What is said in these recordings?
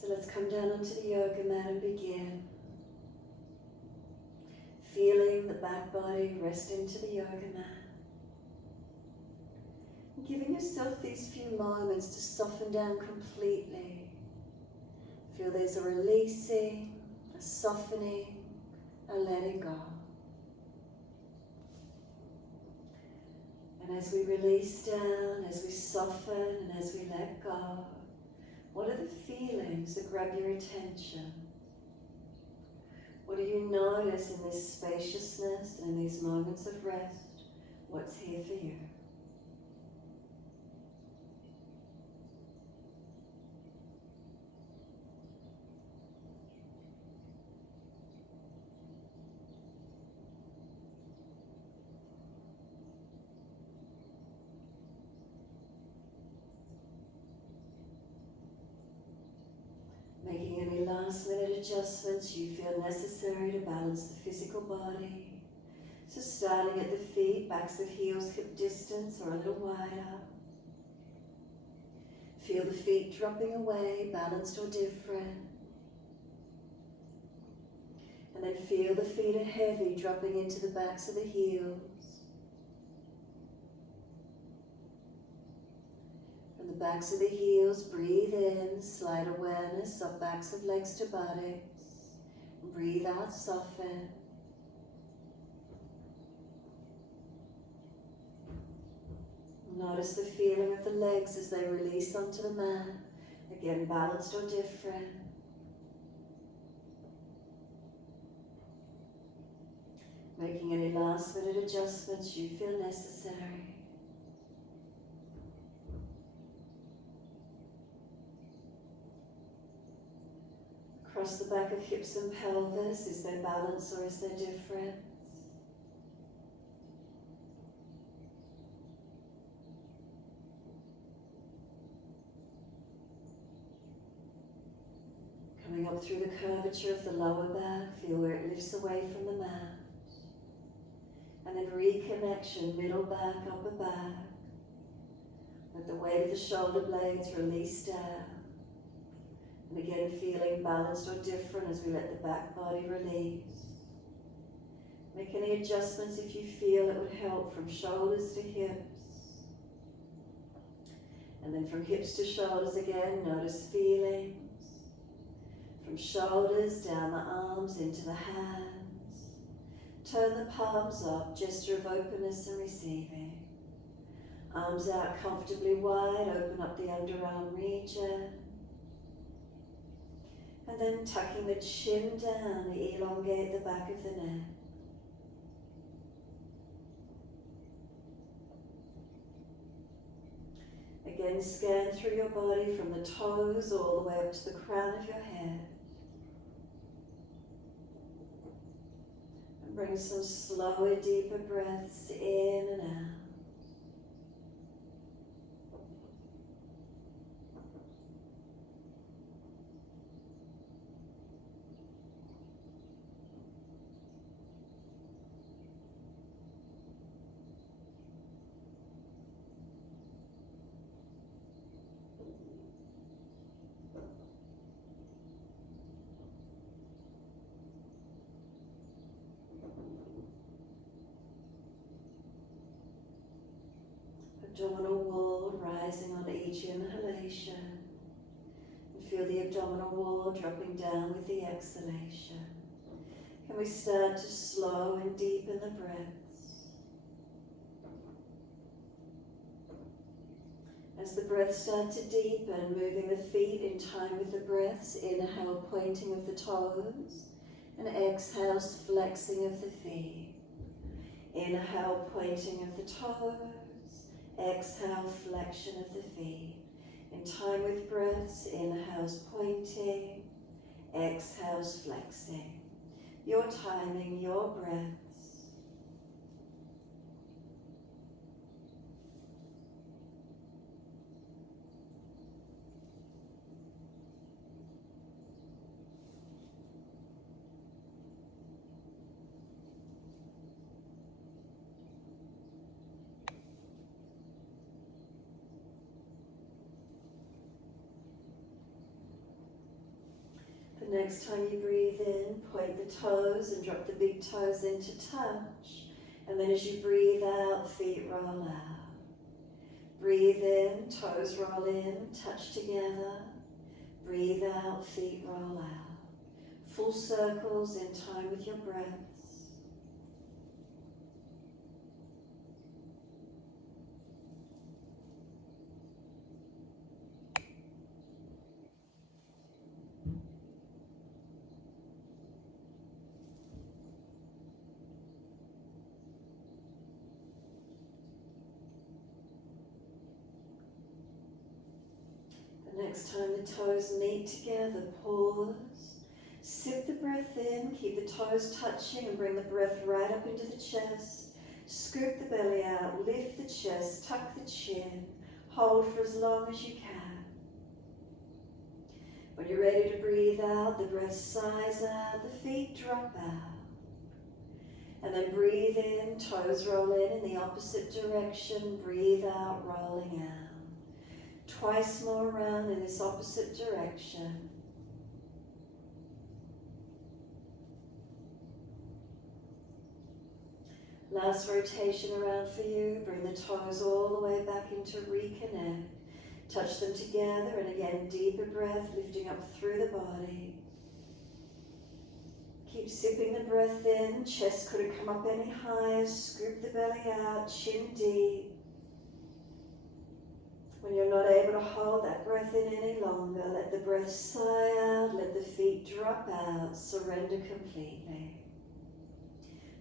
So let's come down onto the yoga mat and begin. Feeling the back body rest into the yoga mat. And giving yourself these few moments to soften down completely. Feel there's a releasing, a softening, a letting go. And as we release down, as we soften, and as we let go, what are the feelings that grab your attention? What do you notice in this spaciousness and in these moments of rest? What's here for you? Making any last minute adjustments you feel necessary to balance the physical body. So starting at the feet, backs of heels hip distance or a little wider. Feel the feet dropping away, balanced or different. And then feel the feet are heavy, dropping into the backs of the heels. From the backs of the heels, breathe in, slight awareness up backs of legs to buttocks. Breathe out, soften. Notice the feeling of the legs as they release onto the mat. Again, balanced or different. Making any last minute adjustments you feel necessary. Across the back of hips and pelvis, is there balance or is there difference? Coming up through the curvature of the lower back, feel where it lifts away from the mat. And then reconnection, middle back, upper back. Let the weight of the shoulder blades release down. And again, feeling balanced or different as we let the back body release. Make any adjustments if you feel it would help from shoulders to hips. And then from hips to shoulders again, notice feelings. From shoulders down the arms into the hands. Turn the palms up, gesture of openness and receiving. Arms out comfortably wide, open up the underarm region. And then tucking the chin down, elongate the back of the neck. Again, scan through your body from the toes all the way up to the crown of your head. And bring some slower, deeper breaths in and out. Abdominal wall rising on each inhalation. And feel the abdominal wall dropping down with the exhalation. Can we start to slow and deepen the breaths? As the breaths start to deepen, moving the feet in time with the breaths, inhale, pointing of the toes, and exhale, flexing of the feet. Inhale, pointing of the toes. Exhale, flexion of the feet. In time with breaths, inhales pointing, exhales flexing. Your timing, your breaths. The next time you breathe in, point the toes and drop the big toes into touch. And then as you breathe out, feet roll out. Breathe in, toes roll in, touch together. Breathe out, feet roll out. Full circles in time with your breaths. Next time the toes meet together, pause. Sip the breath in, keep the toes touching and bring the breath right up into the chest. Scoop the belly out, lift the chest, tuck the chin. Hold for as long as you can. When you're ready to breathe out, the breath sighs out, the feet drop out. And then breathe in, toes roll in the opposite direction. Breathe out, rolling out. Twice more around in this opposite direction. Last rotation around for you. Bring the toes all the way back into reconnect. Touch them together and again deeper breath lifting up through the body. Keep sipping the breath in. Chest couldn't come up any higher. Scoop the belly out, chin deep. When you're not able to hold that breath in any longer, let the breath sigh out, let the feet drop out, surrender completely.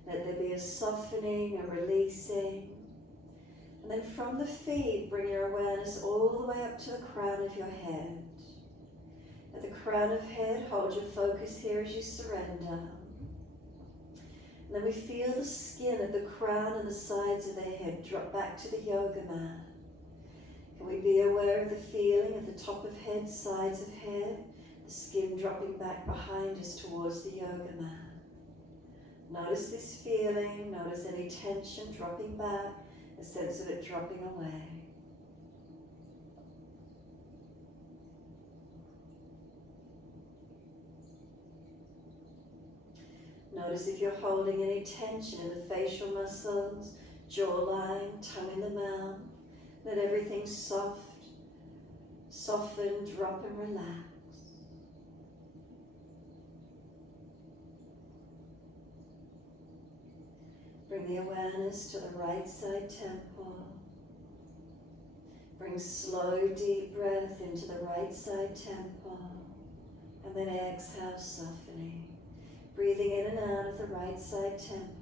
Let there be a softening, a releasing. And then from the feet, bring your awareness all the way up to the crown of your head. At the crown of head, hold your focus here as you surrender. And then we feel the skin of the crown and the sides of the head drop back to the yoga mat. Can we be aware of the feeling of the top of head, sides of head, the skin dropping back behind us towards the yoga mat. Notice this feeling, notice any tension dropping back, a sense of it dropping away. Notice if you're holding any tension in the facial muscles, jawline, tongue in the mouth. Let everything soften, drop and relax. Bring the awareness to the right side temple. Bring slow, deep breath into the right side temple. And then exhale, softening. Breathing in and out of the right side temple.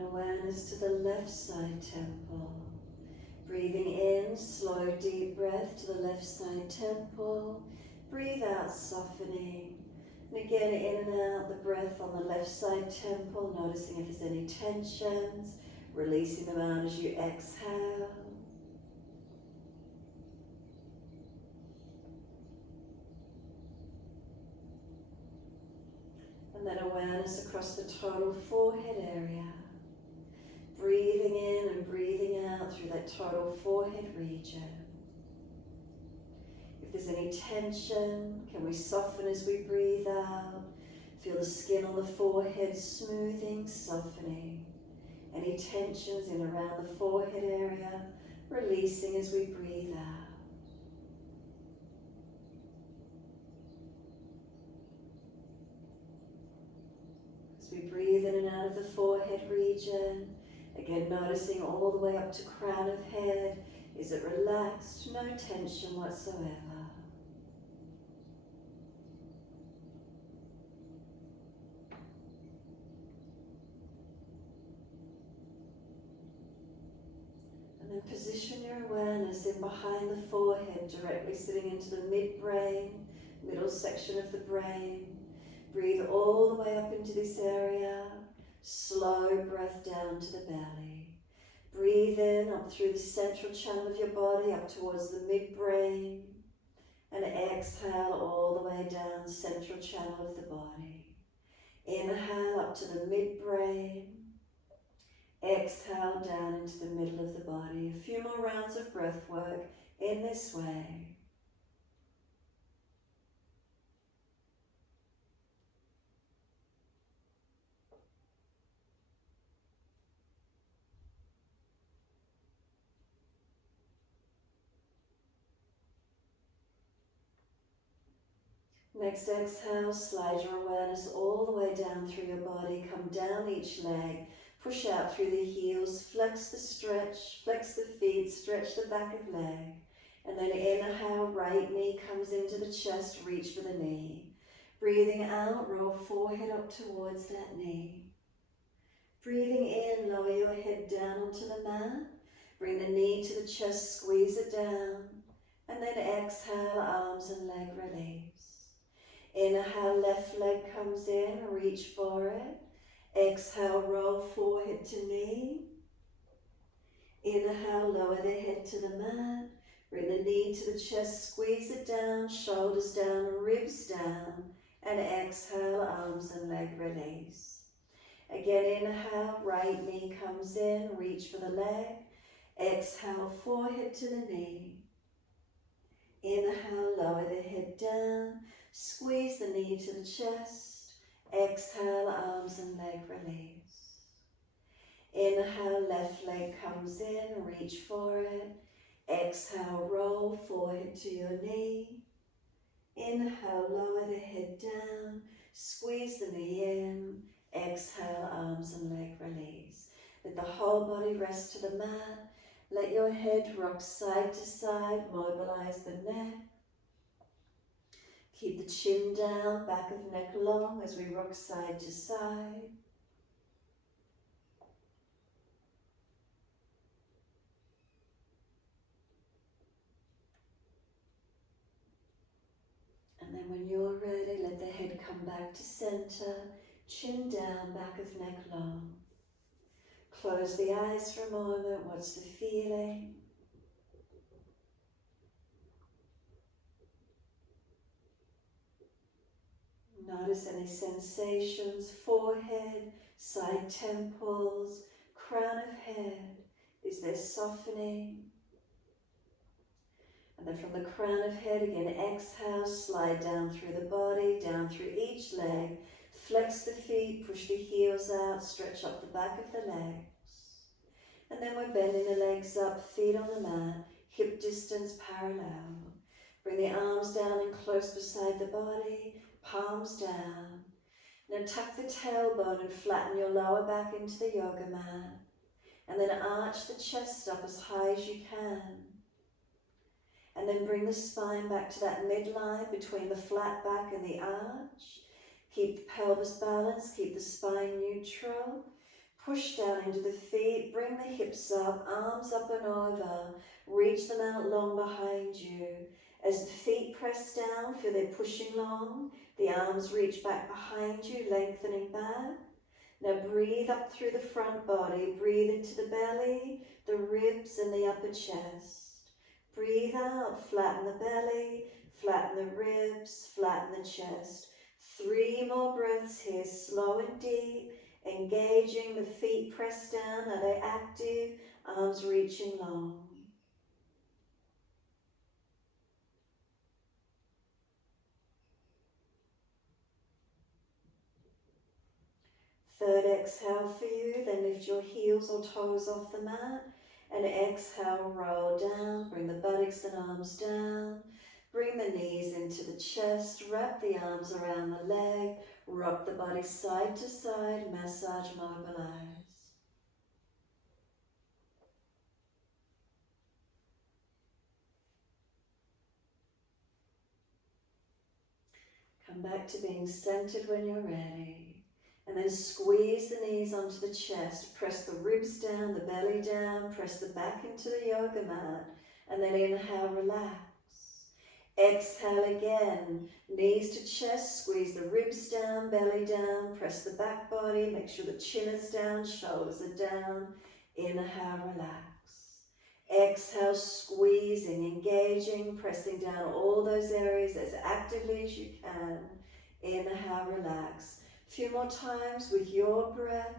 Awareness to the left side temple. Breathing in, slow deep breath to the left side temple. Breathe out, softening. And again, in and out the breath on the left side temple, noticing if there's any tensions, releasing them out as you exhale. And then awareness across the total forehead area. Breathing in and breathing out through that total forehead region. If there's any tension, can we soften as we breathe out? Feel the skin on the forehead smoothing, softening. Any tensions in around the forehead area, releasing as we breathe out. As we breathe in and out of the forehead region, again, noticing all the way up to crown of head. Is it relaxed? No tension whatsoever. And then position your awareness in behind the forehead, directly sitting into the midbrain, middle section of the brain. Breathe all the way up into this area. Slow breath down to the belly. Breathe in up through the central channel of your body, up towards the midbrain. And exhale all the way down central channel of the body. Inhale up to the midbrain. Exhale down into the middle of the body. A few more rounds of breath work in this way. Next exhale, slide your awareness all the way down through your body. Come down each leg, push out through the heels, flex the stretch, flex the feet, stretch the back of leg. And then inhale, right knee comes into the chest, reach for the knee. Breathing out, roll forehead up towards that knee. Breathing in, lower your head down onto the mat. Bring the knee to the chest, squeeze it down. And then exhale, arms and leg release. Inhale, left leg comes in, reach for it. Exhale, roll forehead to knee. Inhale, lower the head to the mat. Bring the knee to the chest, squeeze it down, shoulders down, ribs down. And exhale, arms and leg release. Again, inhale, right knee comes in, reach for the leg. Exhale, forehead to the knee. Inhale, lower the head down. Squeeze the knee to the chest. Exhale, arms and leg release. Inhale, left leg comes in, reach for it. Exhale, roll forehead to your knee. Inhale, lower the head down. Squeeze the knee in. Exhale, arms and leg release. Let the whole body rest to the mat. Let your head rock side to side, mobilize the neck. Keep the chin down, back of neck long as we rock side to side. And then when you're ready, let the head come back to center, chin down, back of neck long. Close the eyes for a moment. What's the feeling? Notice any sensations, forehead, side temples, crown of head. Is there softening? And then from the crown of head, again, exhale, slide down through the body, down through each leg. Flex the feet, push the heels out, stretch up the back of the legs. And then we're bending the legs up, feet on the mat, hip distance parallel. Bring the arms down and close beside the body, palms down. Now tuck the tailbone and flatten your lower back into the yoga mat. And then arch the chest up as high as you can. And then bring the spine back to that midline between the flat back and the arch. Keep the pelvis balanced, keep the spine neutral. Push down into the feet, bring the hips up, arms up and over. Reach them out long behind you. As the feet press down, feel they're pushing long. The arms reach back behind you, lengthening back. Now breathe up through the front body. Breathe into the belly, the ribs and the upper chest. Breathe out, flatten the belly, flatten the ribs, flatten the chest. 3 more breaths here, slow and deep. Engaging, the feet pressed down, are they active? Arms reaching long. Third exhale for you, then lift your heels or toes off the mat. And exhale, roll down, bring the buttocks and arms down. Bring the knees into the chest, wrap the arms around the leg. Rock the body side to side, massage, mobilize. Come back to being centered when you're ready. And then squeeze the knees onto the chest. Press the ribs down, the belly down. Press the back into the yoga mat. And then inhale, relax. Exhale again, knees to chest, squeeze the ribs down, belly down, press the back body, make sure the chin is down, shoulders are down. Inhale, relax. Exhale, squeezing, engaging, pressing down all those areas as actively as you can. Inhale, relax. A few more times with your breath.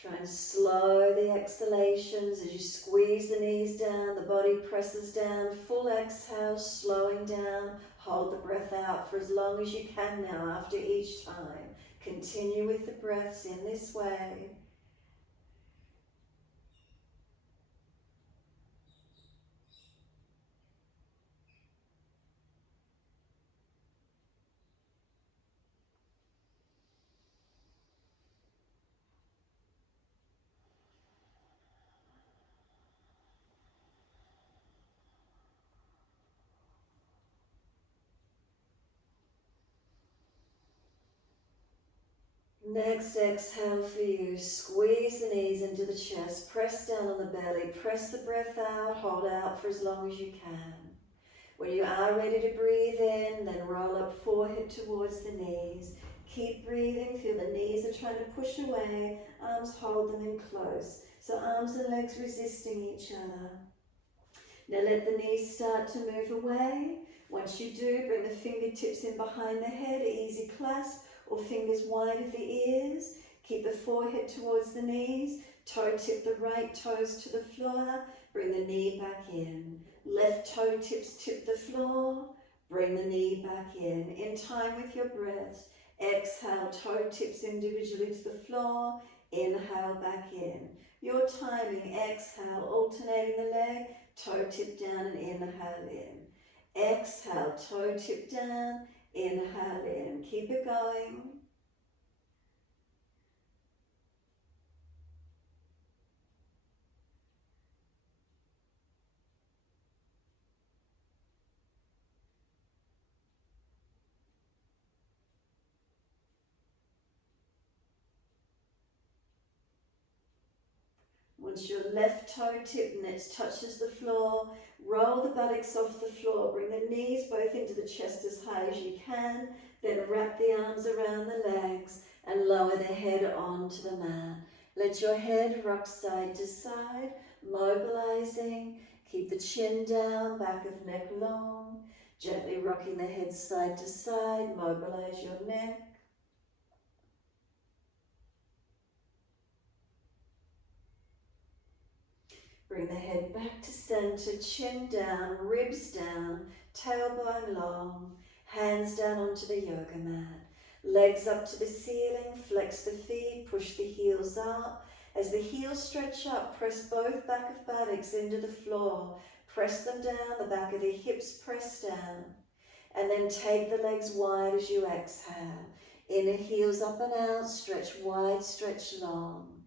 Try and slow the exhalations as you squeeze the knees down, the body presses down. Full exhale, slowing down. Hold the breath out for as long as you can now after each time. Continue with the breaths in this way. Next exhale for you, squeeze the knees into the chest, press down on the belly, press the breath out, hold out for as long as you can. When you are ready to breathe in, then roll up forehead towards the knees. Keep breathing, feel the knees are trying to push away, arms hold them in close. So arms and legs resisting each other. Now let the knees start to move away. Once you do, bring the fingertips in behind the head, easy clasp, or fingers wide of the ears. Keep the forehead towards the knees. Toe tip the right toes to the floor. Bring the knee back in. Left toe tips tip the floor. Bring the knee back in. In time with your breath. Exhale, toe tips individually to the floor. Inhale, back in. Your timing, exhale, alternating the leg. Toe tip down and inhale in. Exhale, toe tip down. Inhale in. Keep it going. Once your left toe tip next touches the floor, roll the buttocks off the floor. Bring the knees both into the chest as high as you can. Then wrap the arms around the legs and lower the head onto the mat. Let your head rock side to side, mobilizing. Keep the chin down, back of neck long. Gently rocking the head side to side, mobilize your neck. Bring the head back to center, chin down, ribs down, tailbone long, hands down onto the yoga mat. Legs up to the ceiling, flex the feet, push the heels up. As the heels stretch up, press both back of buttocks into the floor. Press them down, the back of the hips press down. And then take the legs wide as you exhale. Inner heels up and out, stretch wide, stretch long.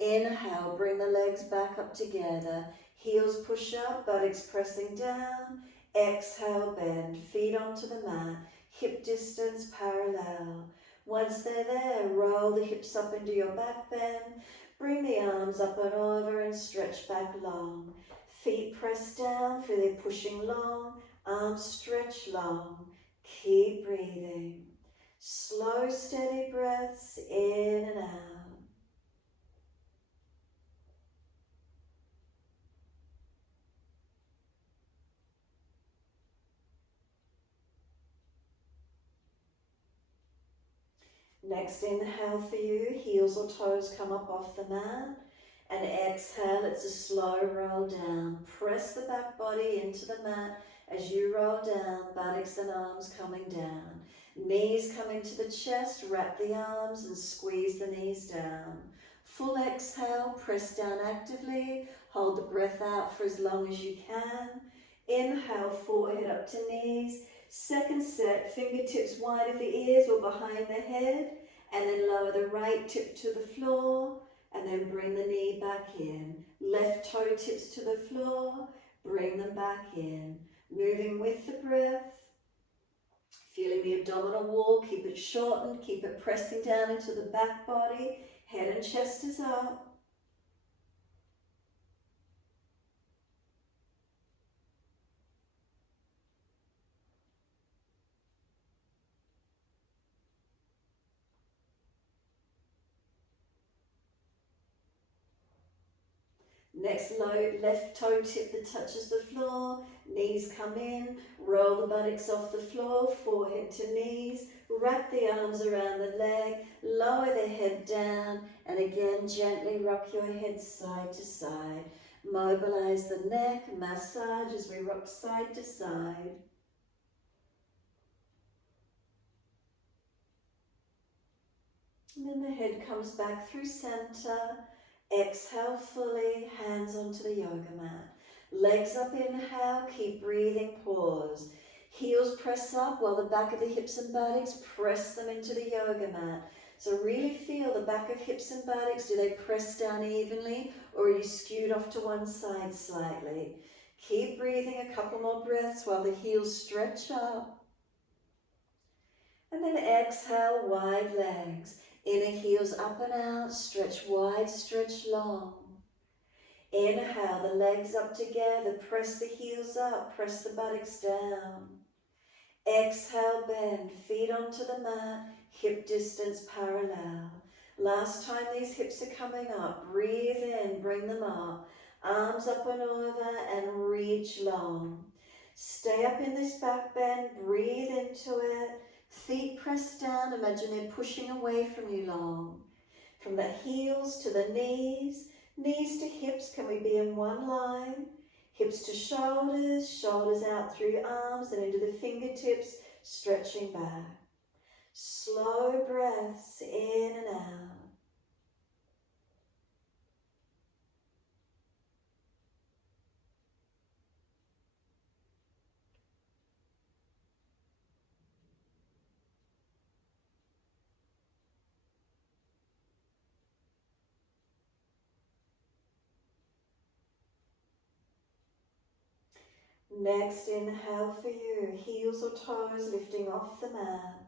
Inhale, bring the legs back up together. Heels push up, buttocks pressing down. Exhale, bend, feet onto the mat. Hip distance parallel. Once they're there, roll the hips up into your back bend. Bring the arms up and over and stretch back long. Feet press down, feel it pushing long. Arms stretch long. Keep breathing. Slow, steady breaths in and out. Next inhale for you, heels or toes come up off the mat. And exhale, it's a slow roll down. Press the back body into the mat as you roll down, buttocks and arms coming down. Knees come into the chest, wrap the arms and squeeze the knees down. Full exhale, press down actively. Hold the breath out for as long as you can. Inhale, forehead up to knees. Second set, fingertips wide of the ears or behind the head, and then lower the right tip to the floor, and then bring the knee back in. Left toe tips to the floor, bring them back in. Moving with the breath, feeling the abdominal wall, keep it shortened, keep it pressing down into the back body, head and chest is up. Next, left toe tip that touches the floor, knees come in, roll the buttocks off the floor, forehead to knees, wrap the arms around the leg, lower the head down, and again gently rock your head side to side. Mobilize the neck, massage as we rock side to side. And then the head comes back through center. Exhale fully, hands onto the yoga mat. Legs up, inhale, keep breathing, pause. Heels press up while the back of the hips and buttocks press them into the yoga mat. So really feel the back of hips and buttocks. Do they press down evenly or are you skewed off to one side slightly? Keep breathing a couple more breaths while the heels stretch up. And then exhale, wide legs. Inner heels up and out, stretch wide, stretch long. Inhale, the legs up together, press the heels up, press the buttocks down. Exhale, bend, feet onto the mat, hip distance parallel. Last time these hips are coming up, breathe in, bring them up. Arms up and over and reach long. Stay up in this back bend, breathe into it. Feet pressed down, imagine they're pushing away from you long. From the heels to the knees, knees to hips, can we be in one line? Hips to shoulders, shoulders out through arms and into the fingertips, stretching back. Slow breaths in and out. Next, inhale for you, heels or toes lifting off the mat.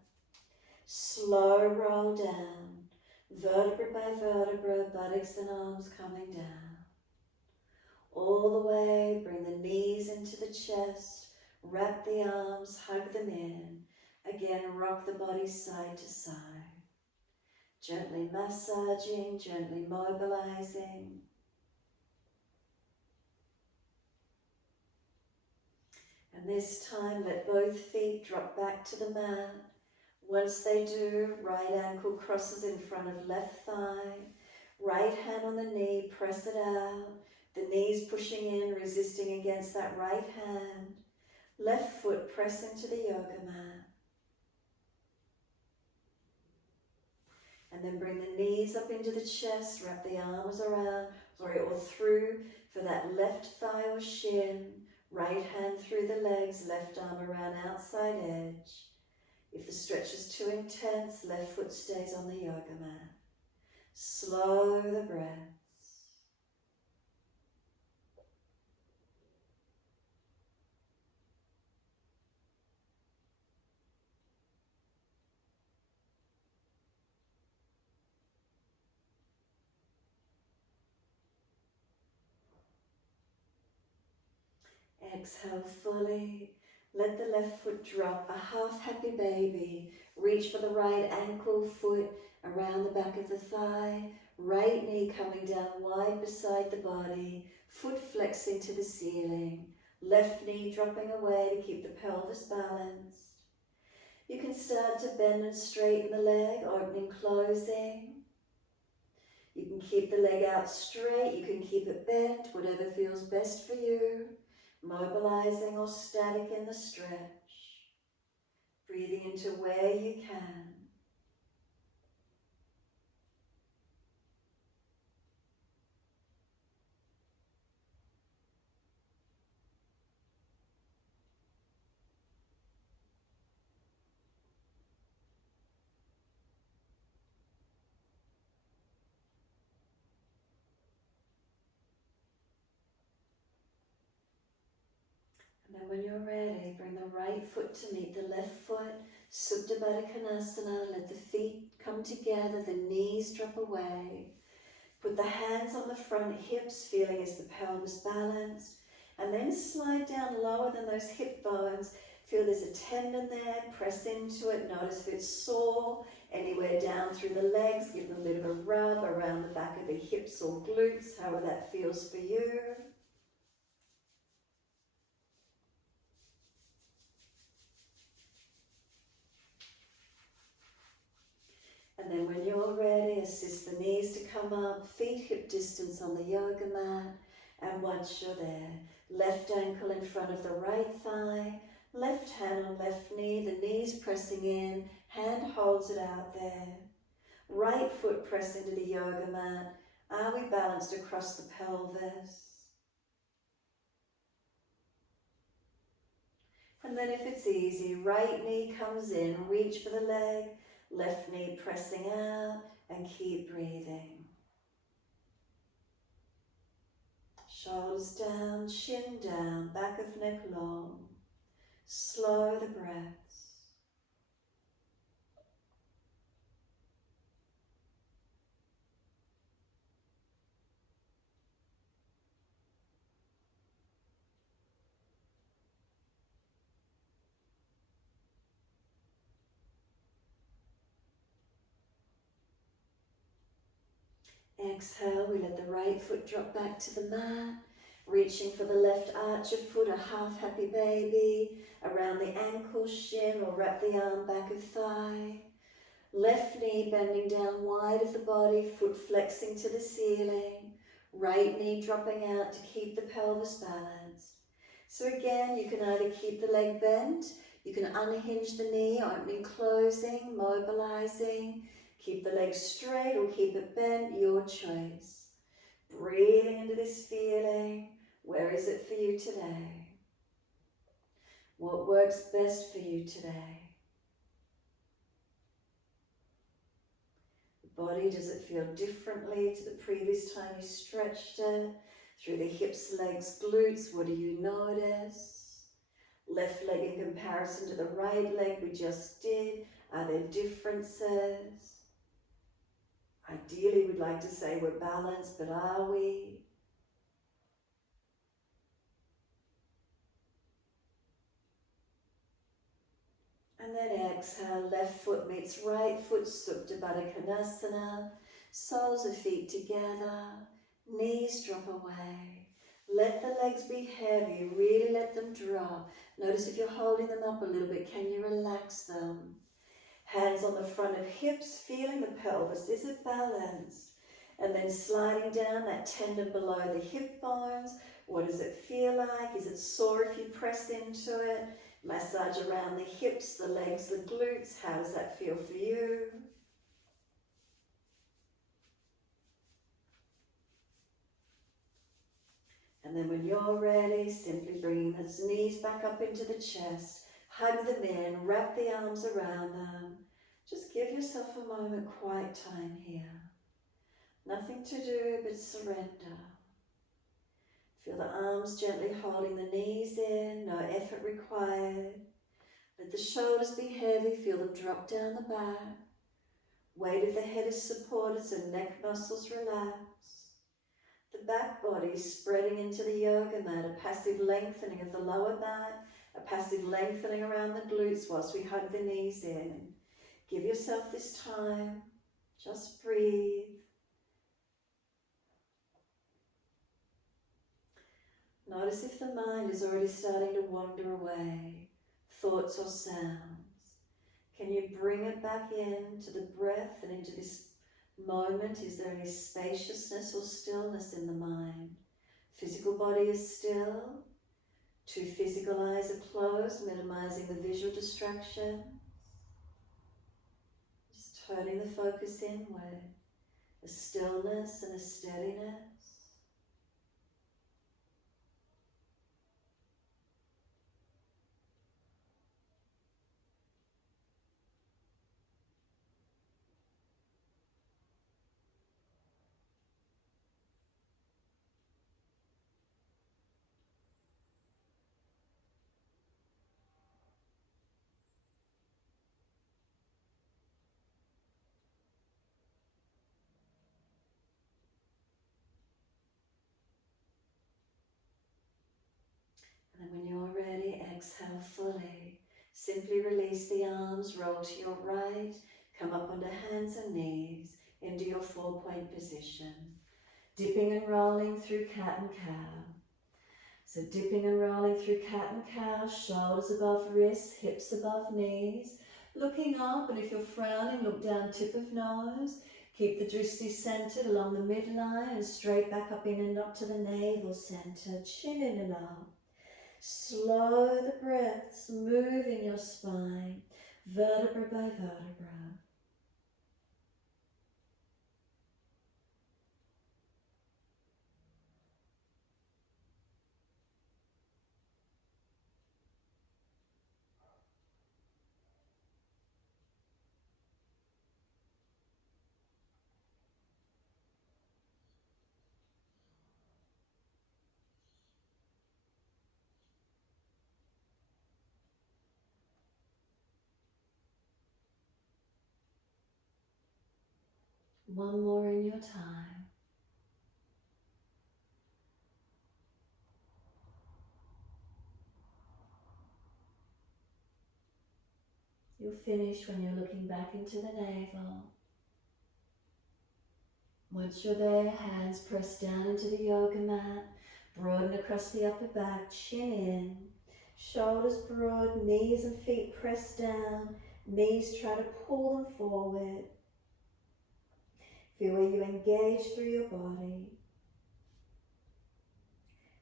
Slow roll down, vertebra by vertebra, buttocks and arms coming down. All the way, bring the knees into the chest, wrap the arms, hug them in. Again, rock the body side to side. Gently massaging, gently mobilizing. And this time, let both feet drop back to the mat. Once they do, right ankle crosses in front of left thigh. Right hand on the knee, press it out. The knees pushing in, resisting against that right hand. Left foot press into the yoga mat. And then bring the knees up into the chest, wrap the arms around, or through for that left thigh or shin. Right hand through the legs, left arm around outside edge. If the stretch is too intense, left foot stays on the yoga mat. Slow the breaths. Exhale fully. Let the left foot drop, a half happy baby. Reach for the right ankle, foot around the back of the thigh. Right knee coming down wide beside the body. Foot flexing to the ceiling. Left knee dropping away to keep the pelvis balanced. You can start to bend and straighten the leg, opening, closing. You can keep the leg out straight, you can keep it bent, whatever feels best for you. Mobilizing or static in the stretch. Breathing into where you can. And then when you're ready, bring the right foot to meet the left foot. Supta Baddha Konasana. Let the feet come together, the knees drop away. Put the hands on the front hips, feeling as the pelvis balanced. And then slide down lower than those hip bones. Feel there's a tendon there, press into it. Notice if it's sore, anywhere down through the legs. Give them a bit of a rub around the back of the hips or glutes, however that feels for you. And then when you're ready, assist the knees to come up, feet hip distance on the yoga mat. And once you're there, left ankle in front of the right thigh, left hand on left knee, the knees pressing in, hand holds it out there. Right foot press into the yoga mat. Are we balanced across the pelvis? And then if it's easy, right knee comes in, reach for the leg, left knee pressing out, and keep breathing. Shoulders down, chin down, back of neck long. Slow the breaths. Exhale, we let the right foot drop back to the mat. Reaching for the left arch of foot, a half happy baby, around the ankle, shin, or wrap the arm back of thigh. Left knee bending down wide of the body, foot flexing to the ceiling. Right knee dropping out to keep the pelvis balanced. So again, you can either keep the leg bent, you can unhinge the knee, opening, closing, mobilizing. Keep the leg straight or keep it bent, your choice. Breathing into this feeling. Where is it for you today? What works best for you today? The body, does it feel differently to the previous time you stretched it? Through the hips, legs, glutes, what do you notice? Left leg in comparison to the right leg we just did, are there differences? Ideally, we'd like to say we're balanced, but are we? And then exhale, left foot meets right foot, Supta Baddha Konasana. Soles of feet together, knees drop away. Let the legs be heavy, really let them drop. Notice if you're holding them up a little bit, can you relax them? Hands on the front of hips, feeling the pelvis, is it balanced? And then sliding down that tendon below the hip bones. What does it feel like? Is it sore if you press into it? Massage around the hips, the legs, the glutes. How does that feel for you? And then when you're ready, simply bringing those knees back up into the chest. Hug them in, wrap the arms around them. Just give yourself a moment, quiet time here. Nothing to do but surrender. Feel the arms gently holding the knees in, no effort required. Let the shoulders be heavy, feel them drop down the back. Weight of the head is supported so neck muscles relax. The back body spreading into the yoga mat, a passive lengthening of the lower back, a passive lengthening around the glutes whilst we hug the knees in. Give yourself this time, just breathe. Notice if the mind is already starting to wander away, thoughts or sounds. Can you bring it back into the breath and into this moment? Is there any spaciousness or stillness in the mind? Physical body is still. Two physical eyes are closed, minimizing the visual distraction. Just turning the focus inward. A stillness and a steadiness. And then when you're ready, exhale fully. Simply release the arms, roll to your right, come up onto hands and knees into your 4-point position. Dipping and rolling through cat and cow. So dipping and rolling through cat and cow, shoulders above wrists, hips above knees. Looking up, and if you're frowning, look down tip of nose. Keep the drishti centered along the midline and straight back up in and up to the navel center, chin in and up. Slow the breaths, moving your spine, vertebra by vertebra. One more in your time. You'll finish when you're looking back into the navel. Once you're there, hands press down into the yoga mat, broaden across the upper back, chin in, shoulders broad, knees and feet press down, knees try to pull them forward. Feel where you engage through your body.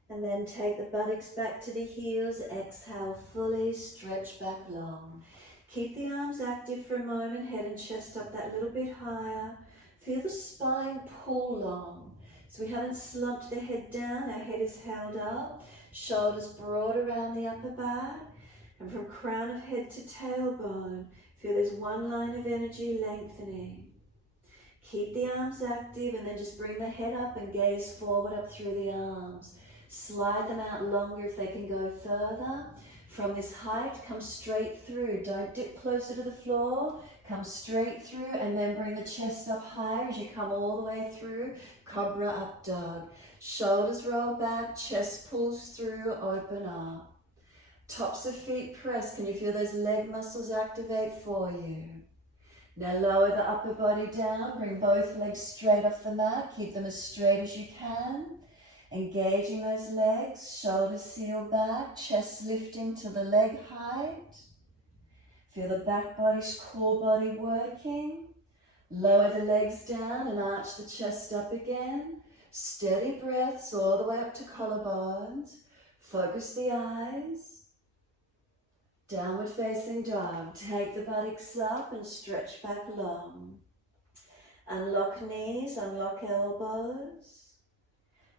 And then take the buttocks back to the heels, exhale fully, stretch back long. Keep the arms active for a moment, head and chest up that little bit higher. Feel the spine pull long. So we haven't slumped the head down, our head is held up, shoulders broad around the upper back. And from crown of head to tailbone, feel there's one line of energy lengthening. Keep the arms active and then just bring the head up and gaze forward up through the arms. Slide them out longer if they can go further. From this height, come straight through. Don't dip closer to the floor. Come straight through and then bring the chest up higher as you come all the way through. Cobra Up Dog. Shoulders roll back, chest pulls through, open up. Tops of feet press. Can you feel those leg muscles activate for you? Now lower the upper body down. Bring both legs straight off the mat. Keep them as straight as you can. Engaging those legs, shoulders seal back, chest lifting to the leg height. Feel the back body's core body working. Lower the legs down and arch the chest up again. Steady breaths all the way up to collarbones. Focus the eyes. Downward facing dog. Take the buttocks up and stretch back long. Unlock knees, unlock elbows.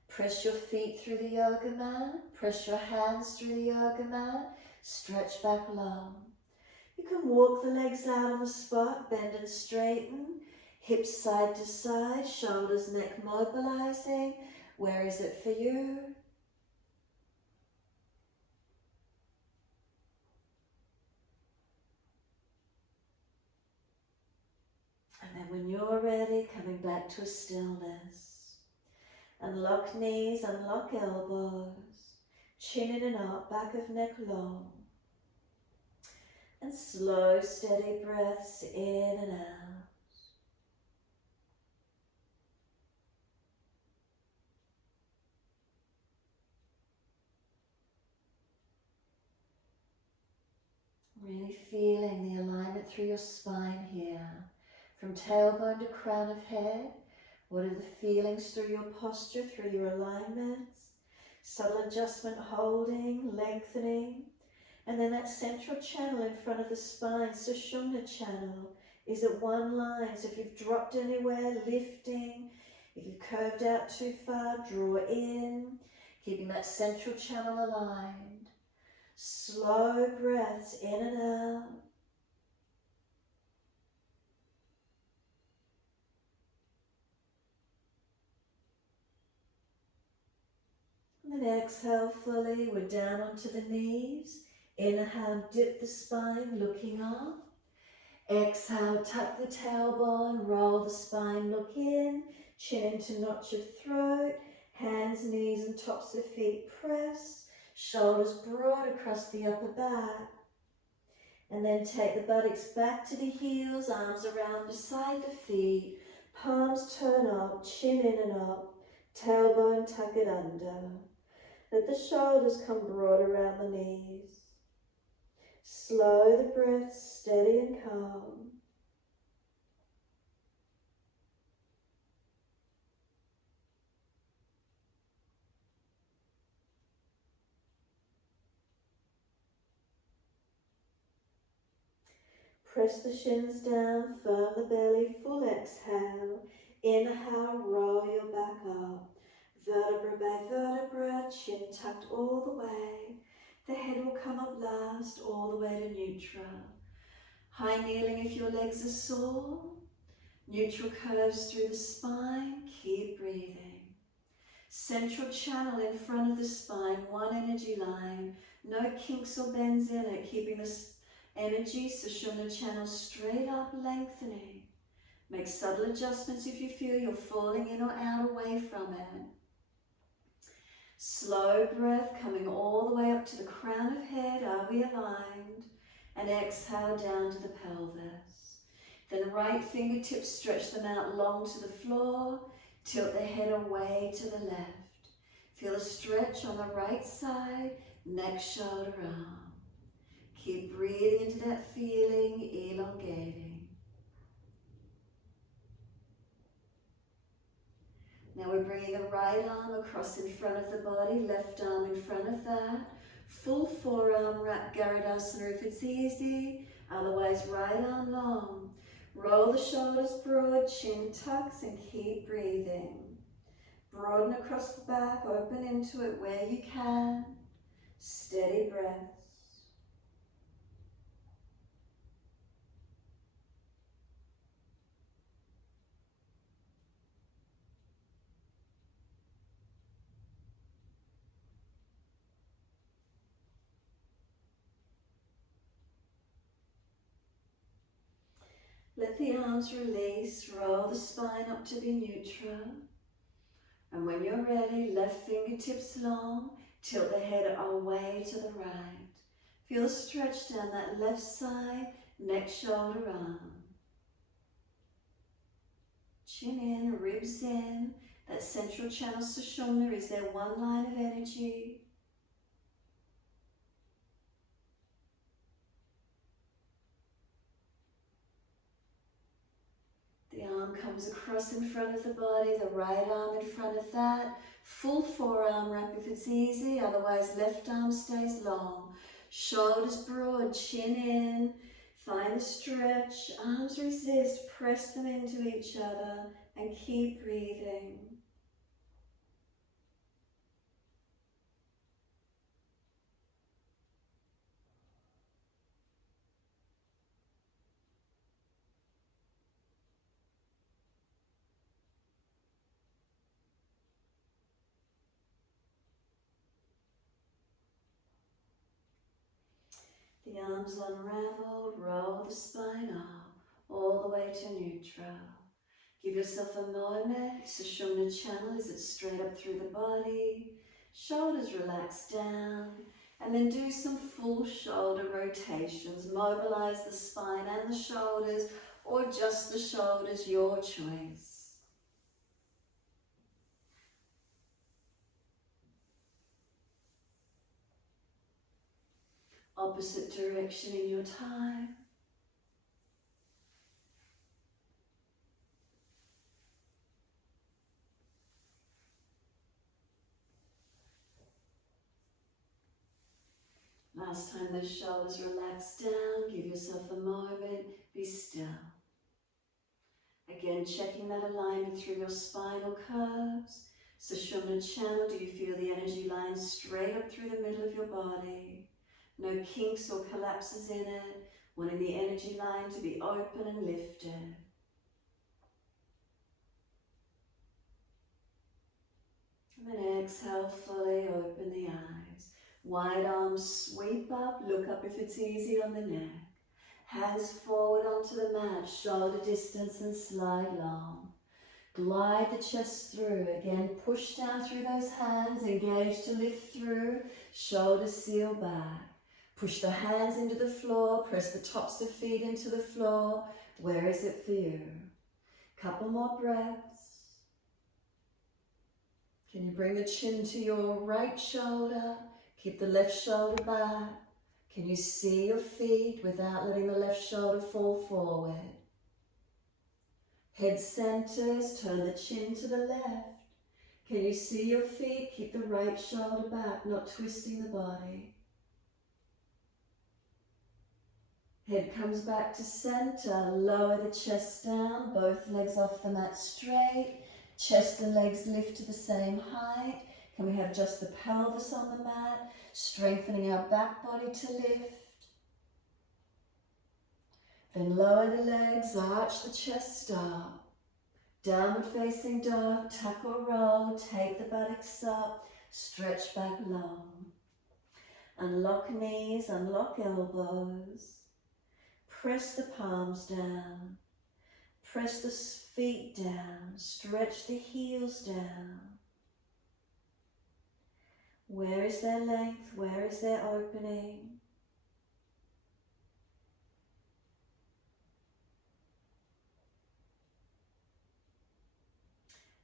Press your feet through the yoga mat, press your hands through the yoga mat, stretch back long. You can walk the legs out on the spot, bend and straighten, hips side to side, shoulders, neck mobilizing. Where is it for you? And then when you're ready, coming back to a stillness. Unlock knees, unlock elbows, chin in and up, back of neck long. And slow, steady breaths in and out. Really feeling the alignment through your spine here. From tailbone to crown of head. What are the feelings through your posture, through your alignments? Subtle adjustment, holding, lengthening. And then that central channel in front of the spine, Sushumna Channel, is at one line. So if you've dropped anywhere, lifting. If you've curved out too far, draw in. Keeping that central channel aligned. Slow breaths in and out. And then exhale fully, we're down onto the knees. Inhale, dip the spine, looking up. Exhale, tuck the tailbone, roll the spine, look in. Chin into notch of throat. Hands, knees and tops of feet press. Shoulders broad across the upper back. And then take the buttocks back to the heels, arms around beside the feet, palms turn up, chin in and up, tailbone tuck it under. Let the shoulders come broad around the knees. Slow the breath, steady and calm. Press the shins down, firm the belly, full exhale. Inhale, roll your back up. Vertebra by vertebra, chin tucked all the way. The head will come up last, all the way to neutral. High kneeling if your legs are sore. Neutral curves through the spine, keep breathing. Central channel in front of the spine, one energy line. No kinks or bends in it, keeping the energy, Sushumna Channel straight up, lengthening. Make subtle adjustments if you feel you're falling in or out away from it. Slow breath coming all the way up to the crown of head. Are we aligned? And exhale down to the pelvis. Then right fingertips, stretch them out long to the floor. Tilt the head away to the left. Feel a stretch on the right side, neck, shoulder, arm. Keep breathing into that feeling, elongating. Now we're bringing the right arm across in front of the body, left arm in front of that. Full forearm wrap Garudasana if it's easy, otherwise right arm long. Roll the shoulders broad, chin tucks, and keep breathing. Broaden across the back, open into it where you can. Steady breaths. Let the arms release, roll the spine up to be neutral. And when you're ready, left fingertips long, tilt the head away to the right. Feel a stretch down that left side, neck, shoulder, arm. Chin in, ribs in. That central channel Sushumna, is there one line of energy? The arm comes across in front of the body, the right arm in front of that. Full forearm wrap if it's easy, otherwise left arm stays long. Shoulders broad, chin in. Find the stretch, arms resist, press them into each other and keep breathing. The arms unravel, roll the spine up, all the way to neutral. Give yourself a moment. Sushumna Channel, is it straight up through the body? Shoulders relax down. And then do some full shoulder rotations. Mobilize the spine and the shoulders, or just the shoulders, your choice. Opposite direction in your time. Last time those shoulders relax down, give yourself a moment, be still. Again, checking that alignment through your spinal curves. Sushumna Channel, do you feel the energy line straight up through the middle of your body? No kinks or collapses in it, wanting the energy line to be open and lifted. And then exhale, fully open the eyes. Wide arms sweep up, look up if it's easy on the neck. Hands forward onto the mat, shoulder distance and slide long. Glide the chest through. Again, push down through those hands. Engage to lift through. Shoulders seal back. Push the hands into the floor. Press the tops of feet into the floor. Where is it for you? Couple more breaths. Can you bring the chin to your right shoulder? Keep the left shoulder back. Can you see your feet without letting the left shoulder fall forward? Head centers, turn the chin to the left. Can you see your feet? Keep the right shoulder back, not twisting the body. Head comes back to center, lower the chest down, both legs off the mat straight. Chest and legs lift to the same height. Can we have just the pelvis on the mat, strengthening our back body to lift? Then lower the legs, arch the chest up. Downward facing dog, tuck or roll, take the buttocks up, stretch back long. Unlock knees, unlock elbows. Press the palms down. Press the feet down, stretch the heels down. Where is their length? Where is their opening?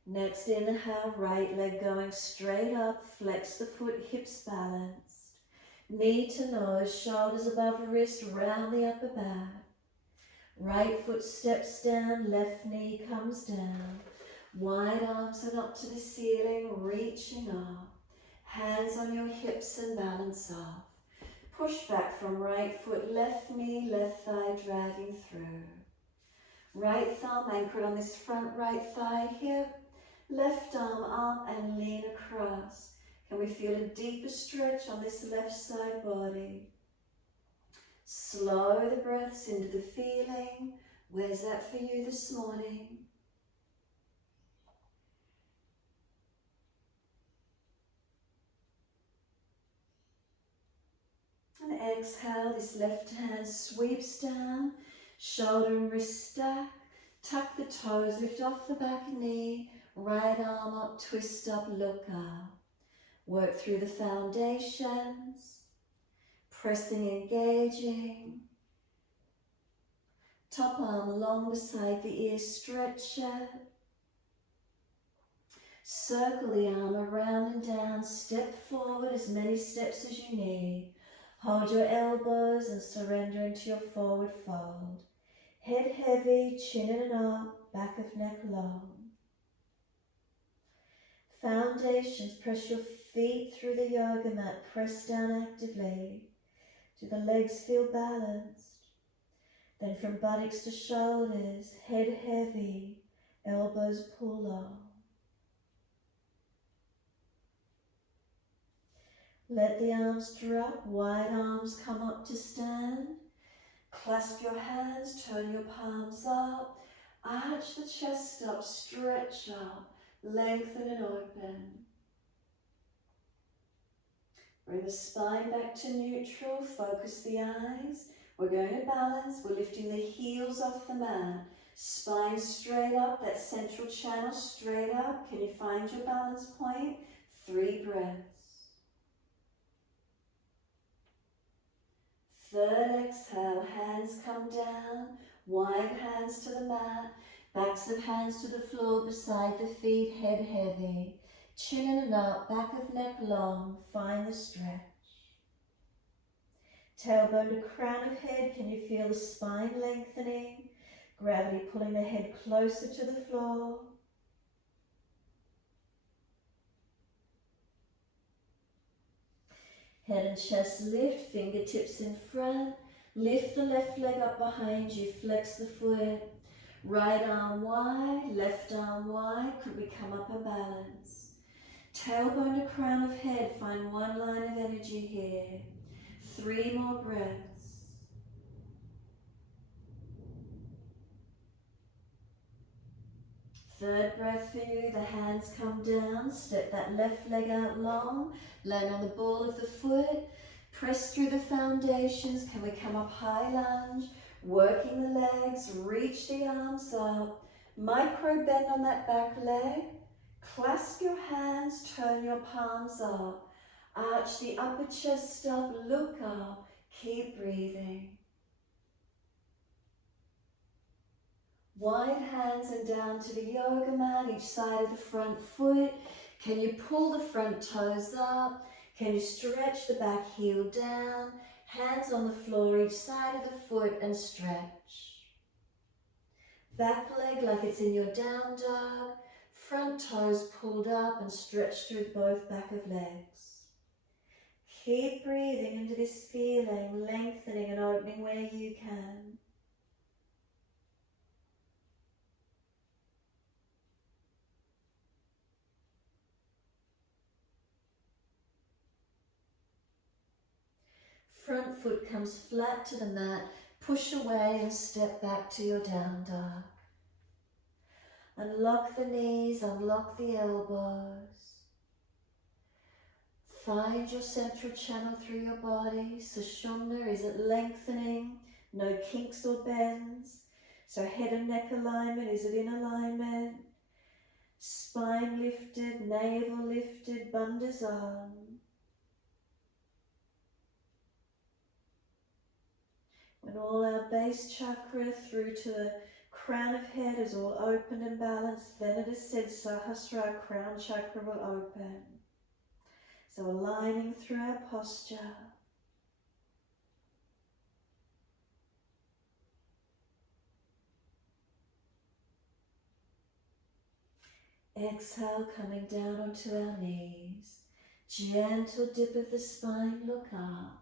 Next inhale, right leg going straight up, flex the foot, hips balanced. Knee to nose, shoulders above wrist, round the upper back. Right foot steps down, left knee comes down. Wide arms and up to the ceiling, reaching up. Hands on your hips and balance off. Push back from right foot, left knee, left thigh dragging through. Right thumb anchored on this front right thigh hip. Left arm up and lean across. Can we feel a deeper stretch on this left side body? Slow the breaths into the feeling. Where's that for you this morning? And exhale, this left hand sweeps down, shoulder and wrist stack. Tuck the toes, lift off the back knee. Right arm up, twist up, look up. Work through the foundations. Pressing, engaging. Top arm long beside the ear, stretch it. Circle the arm around and down. Step forward as many steps as you need. Hold your elbows and surrender into your forward fold. Head heavy, chin in and up, back of neck long. Foundations, press your feet through the yoga mat, press down actively. Do the legs feel balanced? Then from buttocks to shoulders, head heavy, elbows pull long. Let the arms drop, wide arms come up to stand. Clasp your hands, turn your palms up, arch the chest up, stretch up. Lengthen and open. Bring the spine back to neutral. Focus the eyes. We're going to balance. We're lifting the heels off the mat. Spine straight up. That central channel straight up. Can you find your balance point? 3 breaths. Third exhale. Hands come down. Wide hands to the mat. Backs of hands to the floor beside the feet, head heavy. Chin in and up, back of neck long, find the stretch. Tailbone to crown of head, can you feel the spine lengthening? Gravity pulling the head closer to the floor. Head and chest lift, fingertips in front. Lift the left leg up behind you, flex the foot. Right arm wide, left arm wide. Could we come up and balance? Tailbone to crown of head, find one line of energy here. 3 more breaths. Third breath for you, the hands come down, step that left leg out long, land on the ball of the foot, press through the foundations. Can we come up high lunge? Working the legs, reach the arms up, Micro bend on that back leg. Clasp your hands, turn your palms up. Arch the upper chest up, look up. Keep breathing. Wide hands and down to the yoga mat, each side of the front foot. Can you pull the front toes up? Can you stretch the back heel down? Hands on the floor, each side of the foot, and stretch. Back leg like it's in your down dog. Front toes pulled up and stretch through both back of legs. Keep breathing into this feeling, lengthening and opening where you can. Front foot comes flat to the mat. Push away and step back to your down dog. Unlock the knees, unlock the elbows. Find your central channel through your body. Sushumna, is it lengthening? No kinks or bends. So head and neck alignment, is it in alignment? Spine lifted, navel lifted, bandha's arm. When all our base chakra through to the crown of head is all open and balanced, then it is said Sahasrara, crown chakra, will open. So aligning through our posture. Exhale, coming down onto our knees. Gentle dip of the spine, look up.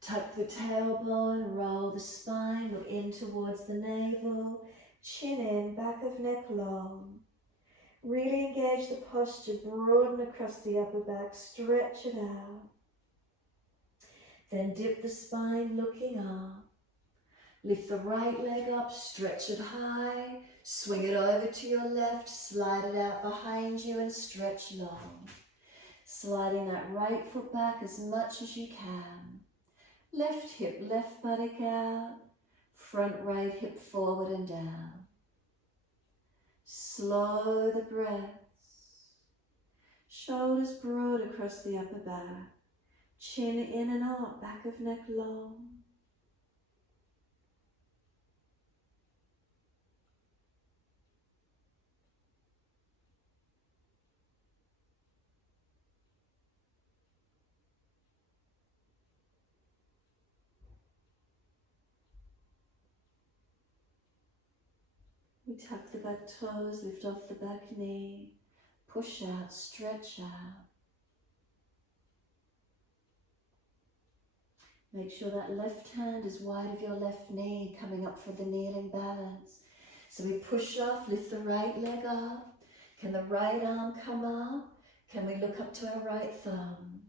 Tuck the tailbone, roll the spine, look in towards the navel, chin in, back of neck long. Really engage the posture, broaden across the upper back, stretch it out. Then dip the spine, looking up. Lift the right leg up, stretch it high, swing it over to your left, slide it out behind you and stretch long. Sliding that right foot back as much as you can. Left hip, left buttock out, front right hip forward and down. Slow the breaths. Shoulders broad across the upper back. Chin in and up, back of neck long. We tuck the back toes, lift off the back knee, push out, stretch out. Make sure that left hand is wide of your left knee, coming up for the kneeling balance. So we push off, lift the right leg up. Can the right arm come up? Can we look up to our right thumb?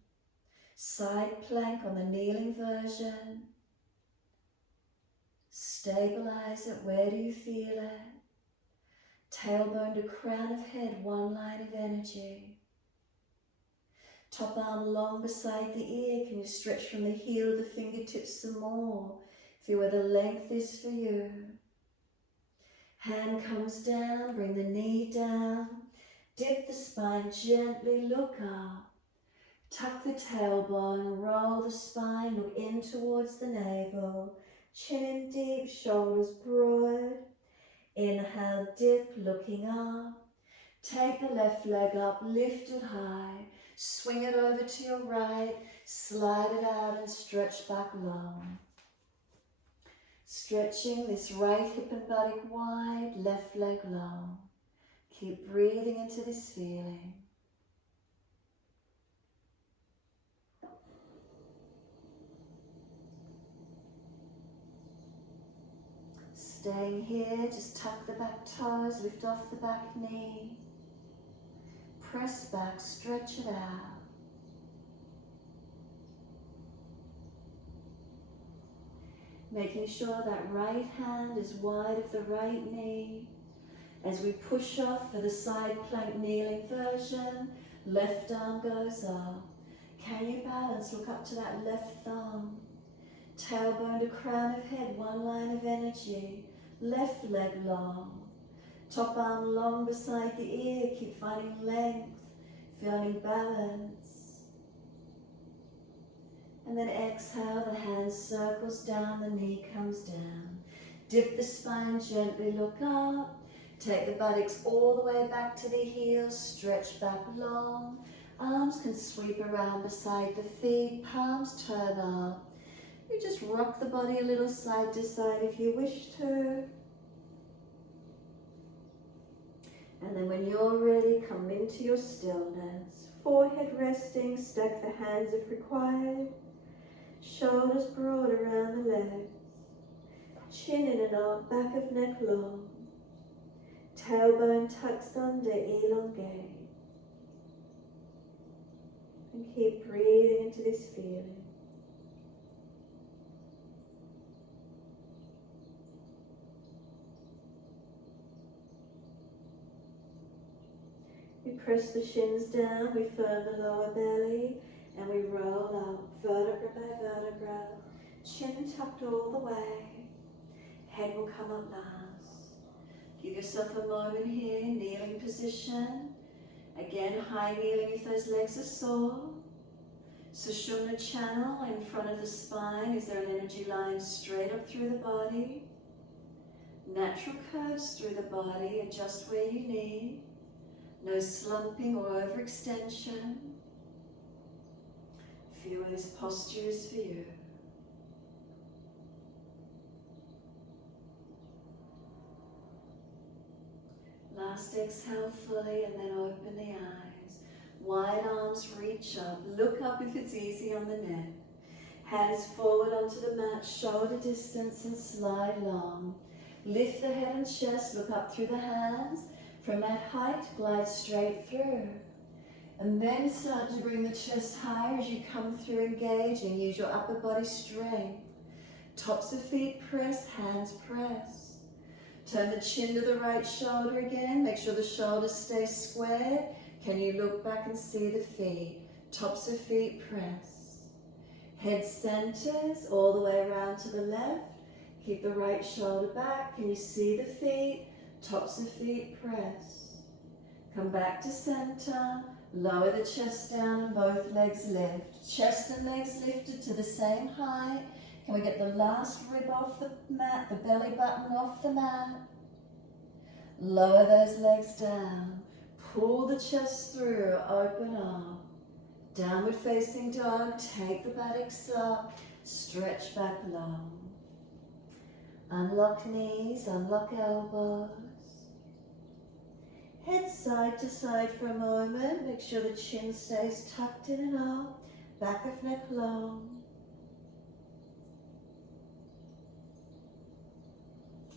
Side plank on the kneeling version. Stabilize it, where do you feel it? Tailbone to crown of head, one line of energy. Top arm long beside the ear. Can you stretch from the heel to the fingertips some more? Feel where the length is for you. Hand comes down, bring the knee down. Dip the spine gently, look up. Tuck the tailbone, roll the spine, look in towards the navel. Chin in deep, shoulders broad. Inhale, dip, looking up. Take the left leg up, lift it high. Swing it over to your right, slide it out and stretch back long. Stretching this right hip and buttock wide, left leg long. Keep breathing into this feeling. Staying here, just tuck the back toes, lift off the back knee. Press back, stretch it out. Making sure that right hand is wide of the right knee. As we push off for the side plank kneeling version, left arm goes up. Can you balance? Look up to that left thumb. Tailbone to crown of head, one line of energy. Left leg long. Top arm long beside the ear, keep finding length, feeling balance. And then exhale, the hand circles down, the knee comes down. Dip the spine, gently look up. Take the buttocks all the way back to the heels, stretch back long. Arms can sweep around beside the feet, palms turn up. You just rock the body a little side to side if you wish to. And then when you're ready, come into your stillness. Forehead resting, stack the hands if required. Shoulders broad around the legs. Chin in and out, back of neck long. Tailbone tucks under, elongate. And keep breathing into this feeling. We press the shins down, we firm the lower belly, and we roll up, vertebra by vertebra, chin tucked all the way. Head will come up last. Give yourself a moment here, kneeling position. Again, high kneeling if those legs are sore. Sushumna Channel in front of the spine. Is there an energy line straight up through the body? Natural curves through the body, adjust where you need. No slumping or overextension. Feel where this posture is for you. Last exhale fully and then open the eyes. Wide arms reach up. Look up if it's easy on the neck. Hands forward onto the mat, shoulder distance and slide long. Lift the head and chest, look up through the hands. From that height, glide straight through. And then start to bring the chest higher as you come through, engaging. Use your upper body strength. Tops of feet press, hands press. Turn the chin to the right shoulder again. Make sure the shoulders stay squared. Can you look back and see the feet? Tops of feet press. Head centers all the way around to the left. Keep the right shoulder back. Can you see the feet? Tops of feet press. Come back to center. Lower the chest down and both legs lift. Chest and legs lifted to the same height. Can we get the last rib off the mat, the belly button off the mat? Lower those legs down. Pull the chest through, open up. Downward facing dog, take the buttocks up, stretch back long. Unlock knees, unlock elbows. Head side to side for a moment. Make sure the chin stays tucked in and up. Back of neck long.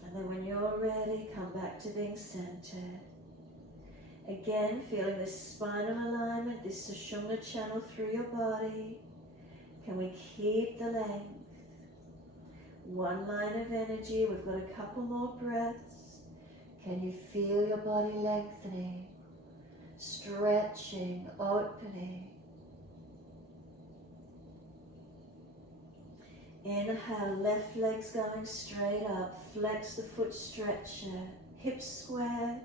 And then when you're ready, come back to being centered. Again, feeling this spinal alignment, this Sushumna channel through your body. Can we keep the length? One line of energy. We've got a couple more breaths. Can you feel your body lengthening, stretching, opening? Inhale, left leg's going straight up. Flex the foot stretcher. Hips square.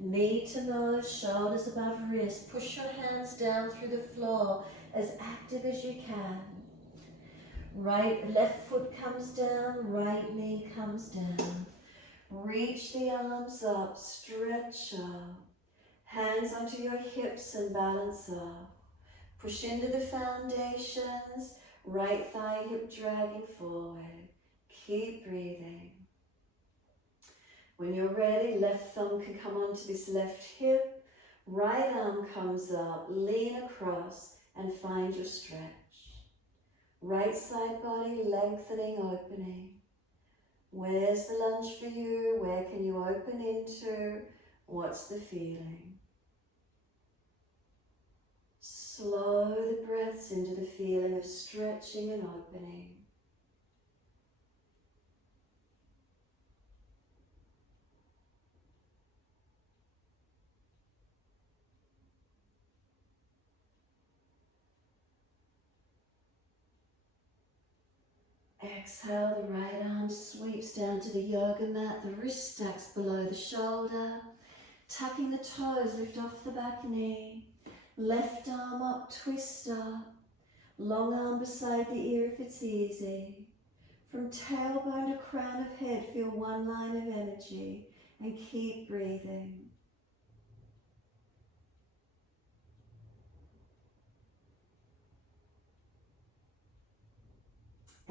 Knee to nose, shoulders above wrist. Push your hands down through the floor as active as you can. Left foot comes down, right knee comes down. Reach the arms up, stretch up. Hands onto your hips and balance up. Push into the foundations, right thigh hip dragging forward. Keep breathing. When you're ready, left thumb can come onto this left hip. Right arm comes up, lean across and find your stretch. Right side body lengthening, opening. Where's the lunge for you? Where can you open into? What's the feeling? Slow the breaths into the feeling of stretching and opening. Exhale, the right arm sweeps down to the yoga mat, the wrist stacks below the shoulder. Tucking the toes, lift off the back knee. Left arm up, twist up. Long arm beside the ear if it's easy. From tailbone to crown of head, feel one line of energy and keep breathing.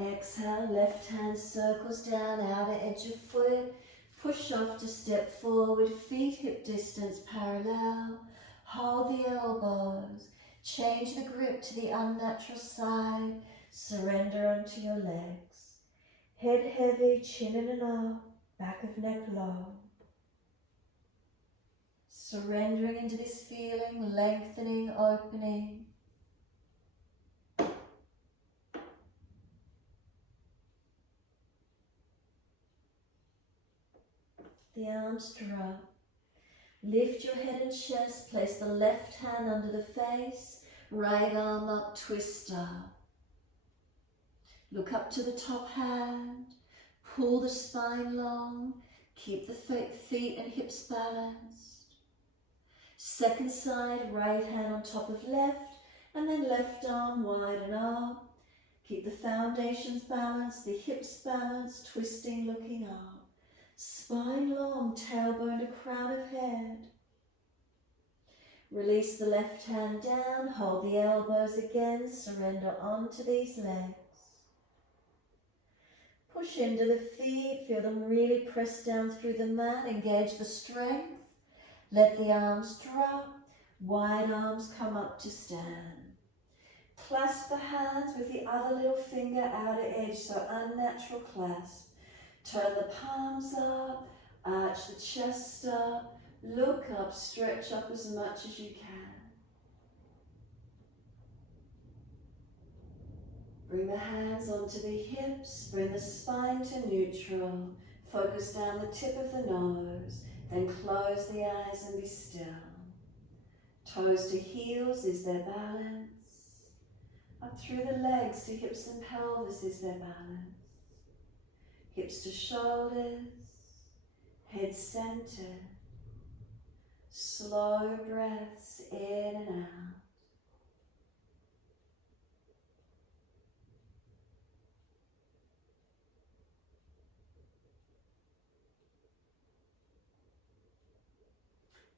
Exhale, left hand circles down, outer edge of foot. Push off to step forward, feet hip distance parallel. Hold the elbows. Change the grip to the unnatural side. Surrender onto your legs. Head heavy, chin in and up, back of neck low. Surrendering into this feeling, lengthening, opening. The arms drop. Lift your head and chest, place the left hand under the face, right arm up, twist up. Look up to the top hand, pull the spine long, keep the feet and hips balanced. Second side, right hand on top of left, and then left arm widen up. Keep the foundations balanced, the hips balanced, twisting, looking up. Spine long, tailbone to crown of head. Release the left hand down, hold the elbows again, surrender onto these legs. Push into the feet, feel them really press down through the mat, engage the strength. Let the arms drop, wide arms come up to stand. Clasp the hands with the other little finger outer edge, so unnatural clasp. Turn the palms up, arch the chest up, look up, stretch up as much as you can. Bring the hands onto the hips, bring the spine to neutral. Focus down the tip of the nose, then close the eyes and be still. Toes to heels is their balance. Up through the legs to hips and pelvis is their balance. Hips to shoulders, head centered. Slow breaths in and out.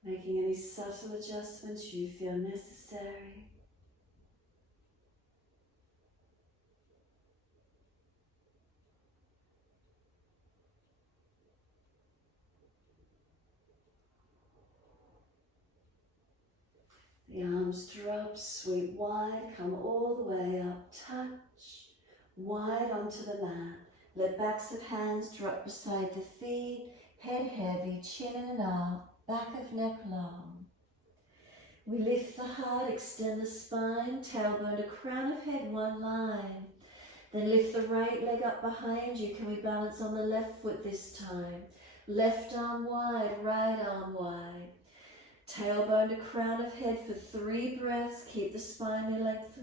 Making any subtle adjustments you feel necessary. The arms drop, sweep wide, come all the way up, touch, wide onto the mat. Let backs of hands drop beside the feet, head heavy, chin in and up, back of neck long. We lift the heart, extend the spine, tailbone to crown of head, one line. Then lift the right leg up behind you. Can we balance on the left foot this time? Left arm wide, right arm wide. Tailbone to crown of head for 3 breaths. Keep the spine in length,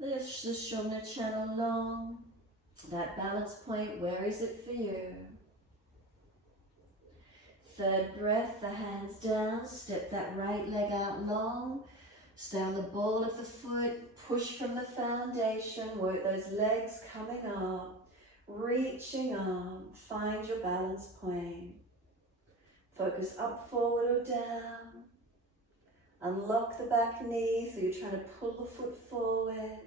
the Sushumna Channel long. That balance point, where is it for you? Third breath, the hands down, step that right leg out long. Stay on the ball of the foot, push from the foundation, work those legs coming up, reaching up, find your balance point. Focus up, forward or down. Unlock the back knee, so you're trying to pull the foot forward.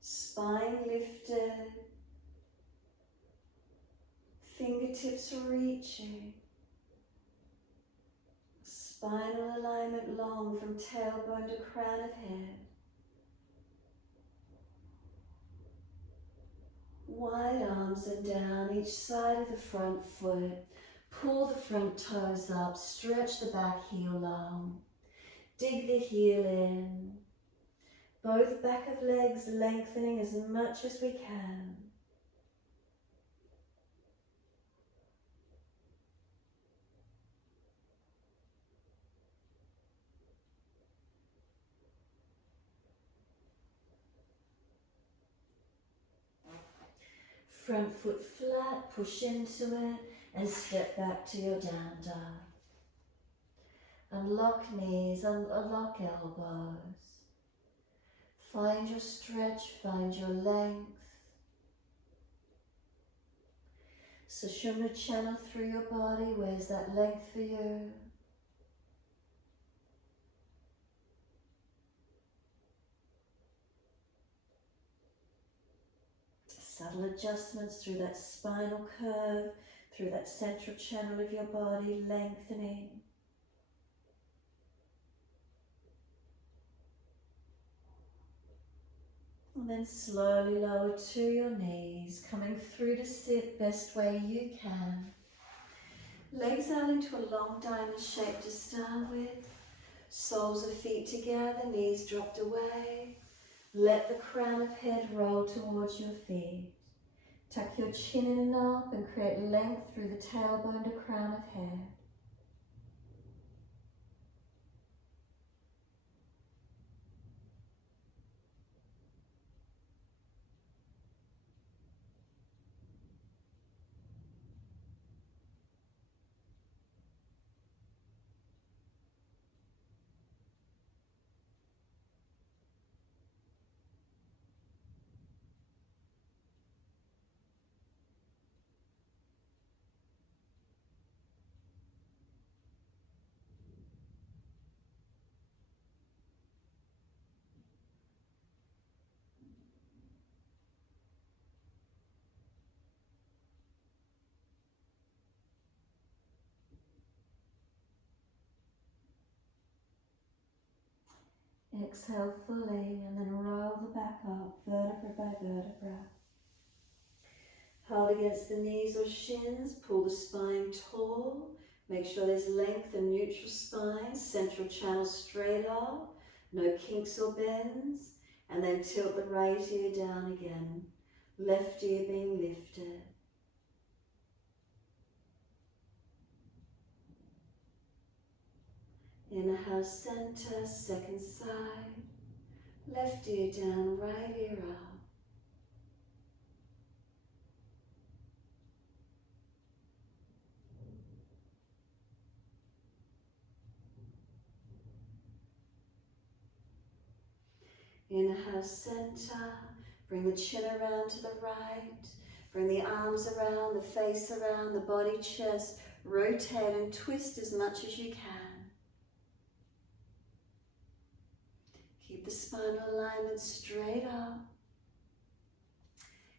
Spine lifted. Fingertips reaching. Spinal alignment long from tailbone to crown of head. Wide arms and down each side of the front foot. Pull the front toes up, stretch the back heel long. Dig the heel in. Both back of legs lengthening as much as we can. front foot flat, push into it and step back to your down dog. Unlock knees, unlock elbows. Find your stretch, find your length. Sushumna Channel through your body, where's that length for you? Subtle adjustments through that spinal curve, through that central channel of your body, lengthening. And then slowly lower to your knees, coming through to sit best way you can. Legs out into a long diamond shape to start with. Soles of feet together, knees dropped away. Let the crown of head roll towards your feet. Tuck your chin in and up and create length through the tailbone to crown of head. Exhale fully and then roll the back up, vertebra by vertebra. Hold against the knees or shins, pull the spine tall. Make sure there's length and neutral spine, central channel straight up, no kinks or bends. And then tilt the right ear down again, left ear being lifted. Inhale, center, second side. Left ear down, right ear up. Inhale, center. Bring the chin around to the right. Bring the arms around, the face around, the body, chest. Rotate and twist as much as you can. Keep the spinal alignment straight up.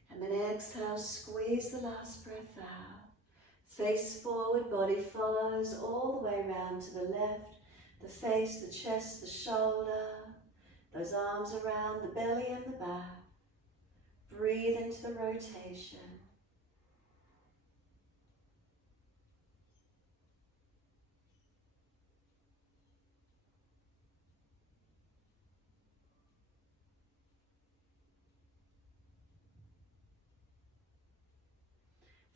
And then exhale, squeeze the last breath out. Face forward, body follows all the way around to the left. The face, the chest, the shoulder. Those arms around the belly and the back. Breathe into the rotation.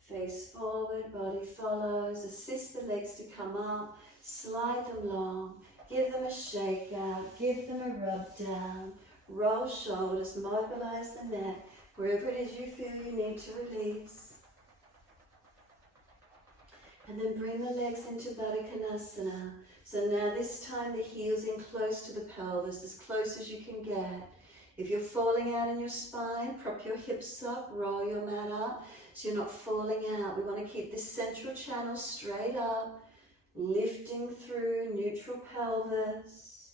Face forward, body follows. Assist the legs to come up. Slide them long. Give them a shake out. Give them a rub down. Roll shoulders. Mobilize the neck. Wherever it is you feel you need to release. And then bring the legs into Baddha Konasana. So now this time the heels in close to the pelvis, as close as you can get. If you're falling out in your spine, prop your hips up, roll your mat up, so you're not falling out. We want to keep this central channel straight up, lifting through neutral pelvis.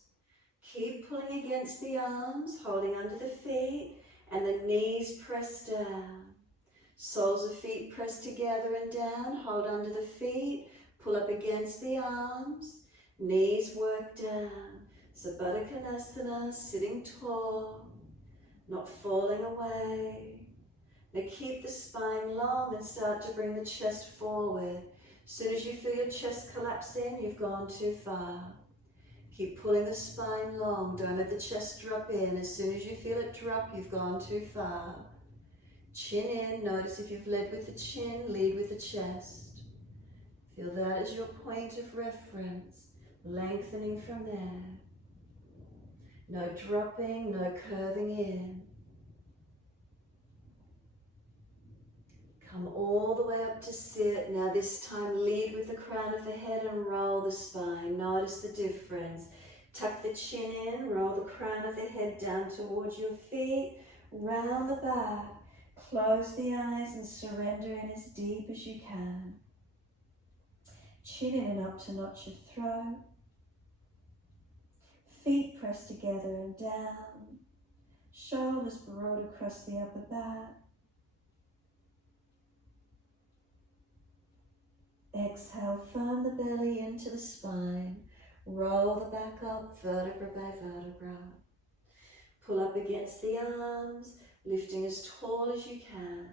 Keep pulling against the arms, holding under the feet, and the knees press down. Soles of feet press together and down, hold under the feet, pull up against the arms, knees work down. So Baddha Konasana, sitting tall, not falling away. Now keep the spine long and start to bring the chest forward. As soon as you feel your chest collapse in, you've gone too far. Keep pulling the spine long, don't let the chest drop in. As soon as you feel it drop, you've gone too far. Chin in, notice if you've led with the chin, lead with the chest. Feel that as your point of reference, lengthening from there. No dropping, no curving in. Come all the way up to sit. Now this time lead with the crown of the head and roll the spine. Notice the difference. Tuck the chin in, roll the crown of the head down towards your feet, round the back. Close the eyes and surrender in as deep as you can. Chin in and up to notch your throat. Feet pressed together and down. Shoulders broad across the upper back. Exhale, firm the belly into the spine. Roll the back up, vertebra by vertebra. Pull up against the arms, lifting as tall as you can.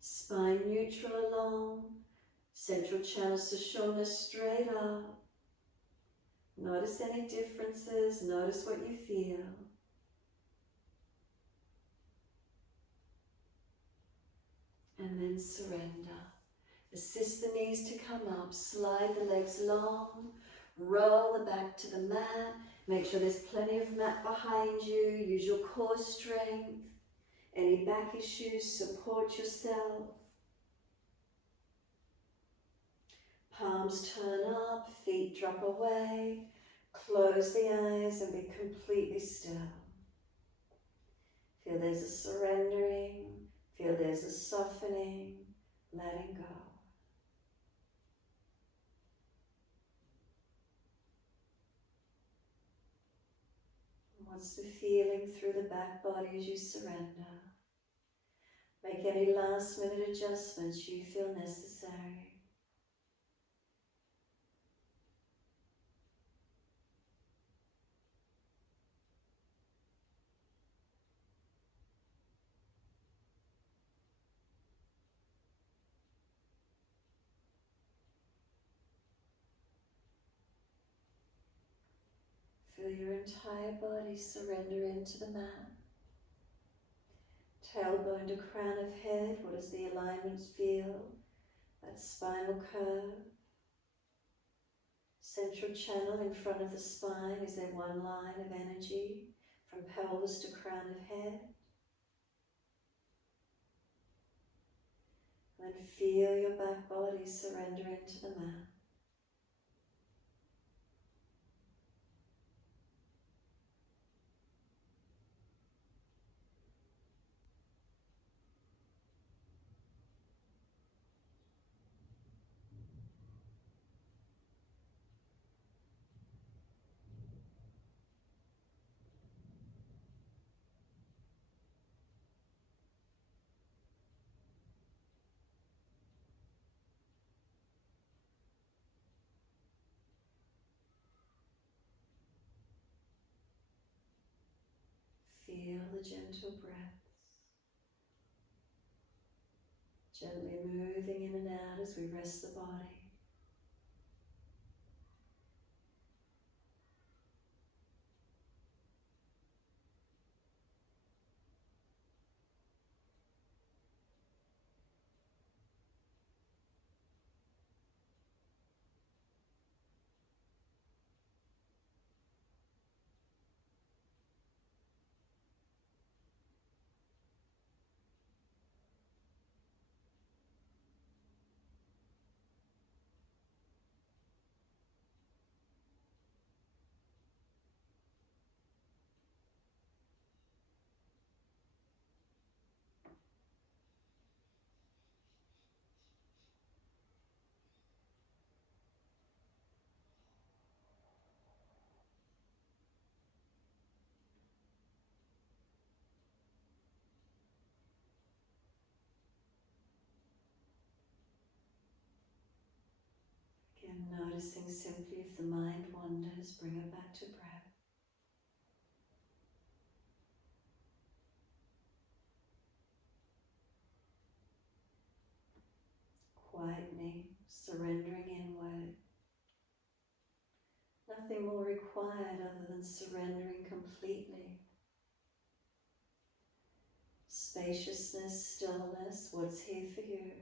Spine neutral along. Central channel Sushumna straight up. Notice any differences, notice what you feel. And then surrender. Assist the knees to come up, slide the legs long, roll the back to the mat. Make sure there's plenty of mat behind you. Use your core strength. Any back issues, support yourself. Palms turn up, feet drop away. Close the eyes and be completely still. Feel there's a surrendering. Feel there's a softening, letting go. What's the feeling through the back body as you surrender? Make any last minute adjustments you feel necessary. Feel your entire body surrender into the mat. Tailbone to crown of head, what does the alignment feel? That spinal curve. Central channel in front of the spine, is there one line of energy from pelvis to crown of head? Then feel your back body surrender into the mat. Feel the gentle breaths, gently moving in and out as we rest the body. Again, noticing simply if the mind wanders, bring it back to breath. Quietening, surrendering inward. Nothing more required other than surrendering completely. Spaciousness, stillness, what's here for you?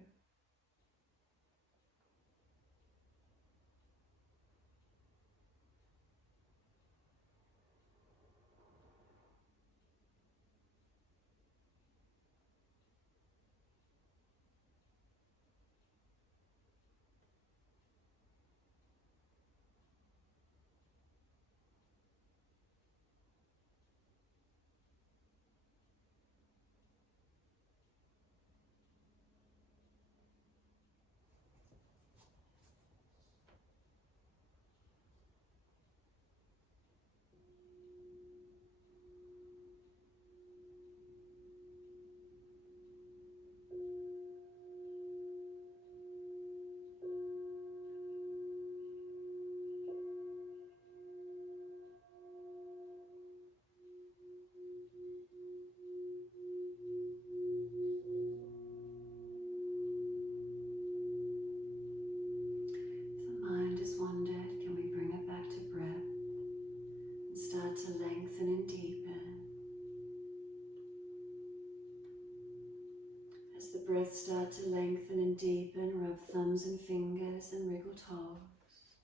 deepen, rub thumbs and fingers and wriggle toes.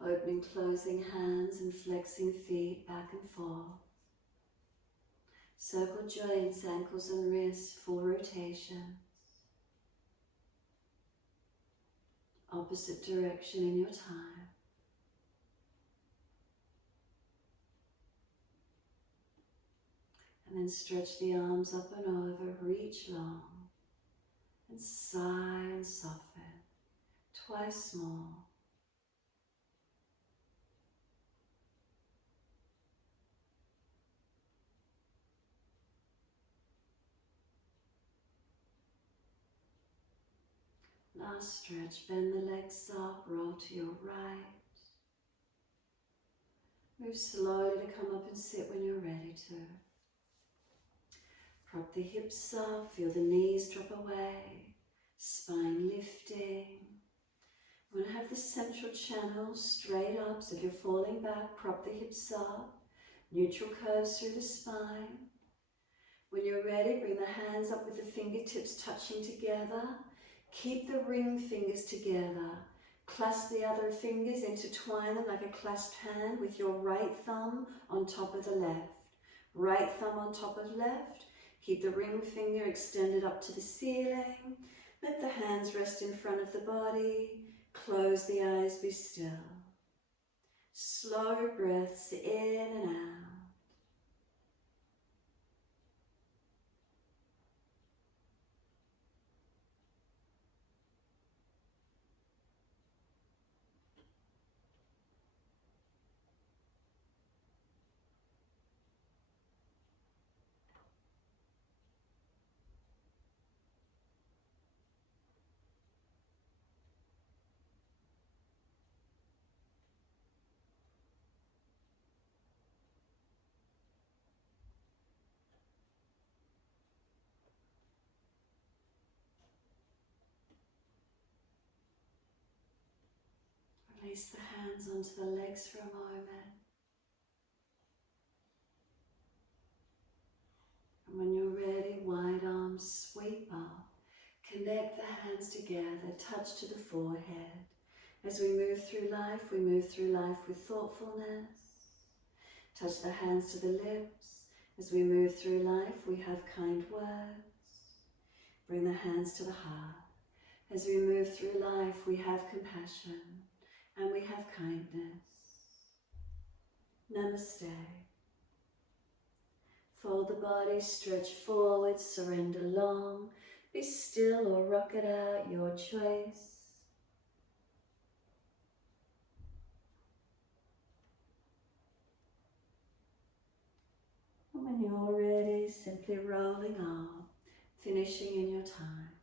Opening, closing hands and flexing feet back and forth. Circle joints, ankles and wrists, full rotations. Opposite direction in your time. And then stretch the arms up and over, reach long. And sigh and soften. Twice more. Last stretch, bend the legs up, roll to your right. Move slowly to come up and sit when you're ready to. Prop the hips up, feel the knees drop away, spine lifting. You want to have the central channel straight up, so if you're falling back, prop the hips up, neutral curves through the spine. When you're ready, bring the hands up with the fingertips touching together. Keep the ring fingers together. Clasp the other fingers, intertwine them like a clasped hand with your right thumb on top of the left. Right thumb on top of left. Keep the ring finger extended up to the ceiling. Let the hands rest in front of the body. Close the eyes, be still. Slow breaths in and out. Release the hands onto the legs for a moment. And when you're ready, wide arms sweep up. Connect the hands together, touch to the forehead. As we move through life with thoughtfulness. Touch the hands to the lips. As we move through life, we have kind words. Bring the hands to the heart. As we move through life, we have compassion and we have kindness. Namaste. Fold the body, stretch forward, surrender long. Be still or rock it out, your choice. And when you're ready, simply rolling up, finishing in your time.